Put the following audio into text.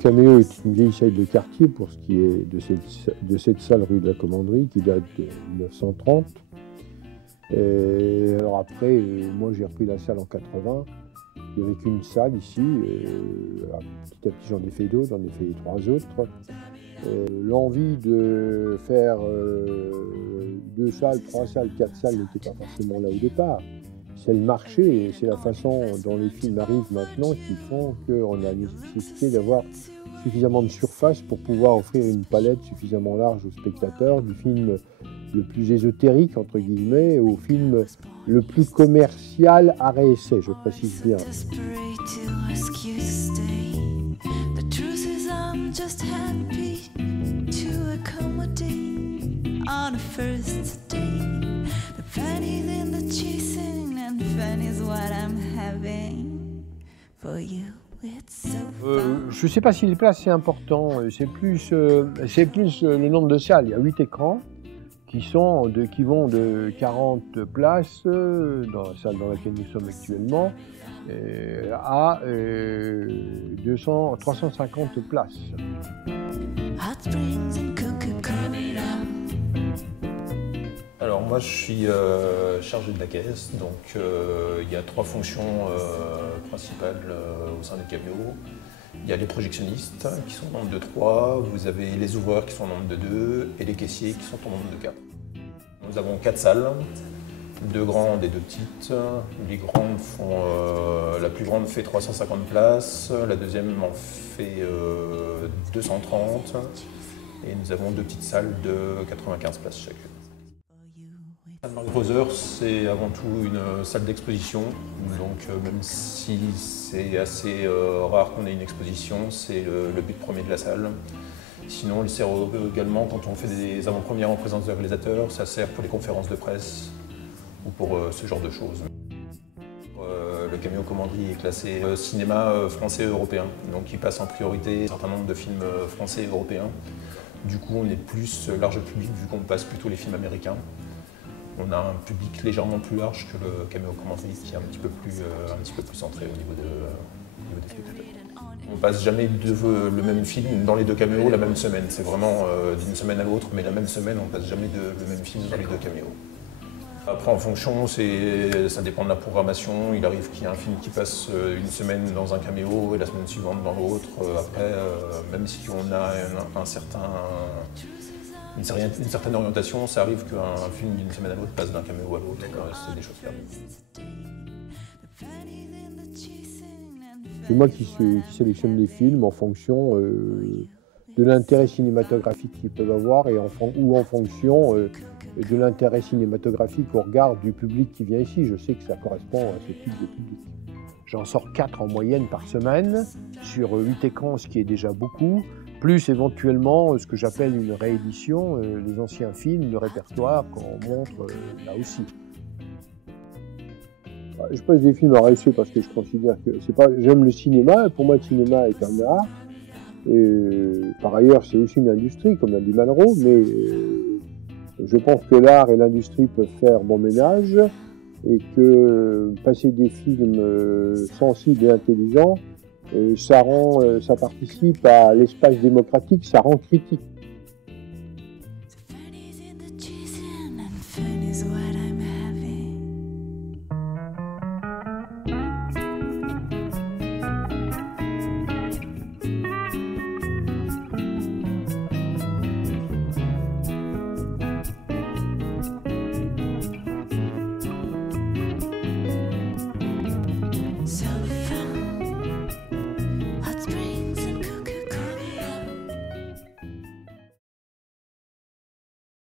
Caméo est une vieille salle de quartier pour ce qui est de cette salle rue de la Commanderie qui date de 1930. Et alors après, moi j'ai repris la salle en 80. Il n'y avait qu'une salle ici. Petit à petit j'en ai fait d'autres, j'en ai fait 3 autres. L'envie de faire 2 salles, 3 salles, 4 salles n'était pas forcément là au départ. C'est le marché et c'est la façon dont les films arrivent maintenant qui font qu'on a la nécessité d'avoir suffisamment de surface pour pouvoir offrir une palette suffisamment large aux spectateurs, du film le plus ésotérique, entre guillemets, au film le plus commercial à réessai, je précise bien. Je ne sais pas si les places c'est important, c'est plus le nombre de salles. Il y a 8 écrans qui vont de 40 places dans la salle dans laquelle nous sommes actuellement à 350 places. Alors moi je suis chargé de la caisse, donc il y a 3 fonctions principales au sein des caméos. Il y a les projectionnistes qui sont au nombre de 3, vous avez les ouvreurs qui sont au nombre de 2 et les caissiers qui sont au nombre de 4. Nous avons 4 salles, 2 grandes et 2 petites. Les grandes la plus grande fait 350 places, la deuxième en fait 230 et nous avons 2 petites salles de 95 places chacune. Marc Gröser, c'est avant tout une salle d'exposition, donc même si c'est assez rare qu'on ait une exposition, c'est le but premier de la salle. Sinon, il sert également quand on fait des avant-premières en présence de réalisateurs, ça sert pour les conférences de presse ou pour ce genre de choses. Le Caméo Commanderie est classé cinéma français et européen, donc il passe en priorité un certain nombre de films français et européens. Du coup, on est plus large public vu qu'on passe plutôt les films américains. On a un public légèrement plus large que le Caméo Commanderie qui est un petit peu plus centré au niveau des spectateurs. On ne passe jamais le même film dans les 2 caméos la même semaine. C'est vraiment d'une semaine à l'autre, mais la même semaine, on ne passe jamais le même film dans les 2 caméos. Après, en fonction, ça dépend de la programmation. Il arrive qu'il y ait un film qui passe une semaine dans un caméo et la semaine suivante dans l'autre. Après, même si on a une certaine orientation, ça arrive qu'un film d'une semaine à l'autre passe d'un caméo à l'autre. C'est des choses qui arrivent. C'est moi qui sélectionne les films en fonction de l'intérêt cinématographique qu'ils peuvent avoir ou en fonction de l'intérêt cinématographique au regard du public qui vient ici. Je sais que ça correspond à ce type de public. J'en sors 4 en moyenne par semaine, sur 8 écrans, ce qui est déjà beaucoup, plus éventuellement ce que j'appelle une réédition, les anciens films de répertoire qu'on montre là aussi. Je passe des films à réussir parce que je considère que j'aime le cinéma, pour moi le cinéma est un art. Par ailleurs, c'est aussi une industrie, comme l'a dit Malraux, mais je pense que l'art et l'industrie peuvent faire bon ménage et que passer des films sensibles et intelligents, ça participe à l'espace démocratique, ça rend critique.